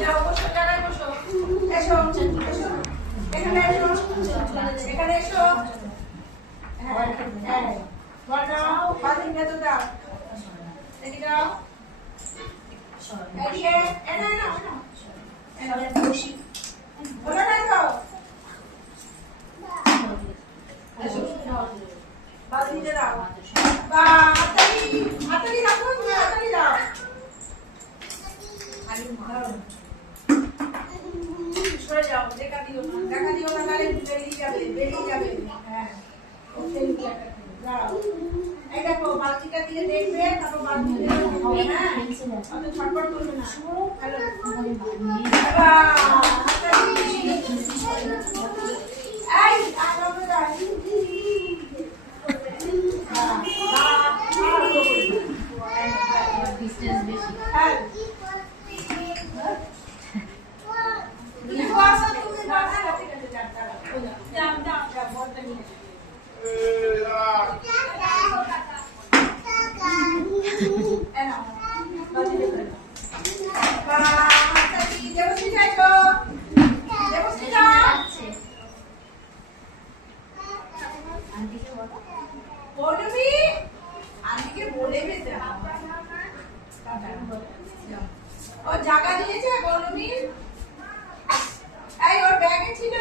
যাও বসো, জায়গায় বসো। এসো এসো, এখানে এসো, এখানে এসো। হ্যাঁ হ্যাঁ, বল দাও, বালতি ভেতর দাও, এদিকে দাও, এদিকে, এনা এনা এনা বসি, বলো না তো। এসো, বালতিতে দাও, বা হাতালি, হাতালি রাখো, তুমি হাতালি দাও। সরে যাও, দেখা দিও না, নাহলে বেরিয়ে যাবে। হ্যাঁ, যাও। এই দেখো, বালতিটা দিয়ে দেখবে, তারপর বালতিতে হবে, হ্যাঁ? অত ছটফট করবে না। হ্যালো। এই, আগে দাও। ডিসটেন্স বেশি। হ্যাঁ। তুমি বসো, তুমি বসো। ঠিক আছে, যাও, বলতে নিয়ে। ও জায়গা দিয়েছে বলবি, এই ওর ব্যাগে ছিল।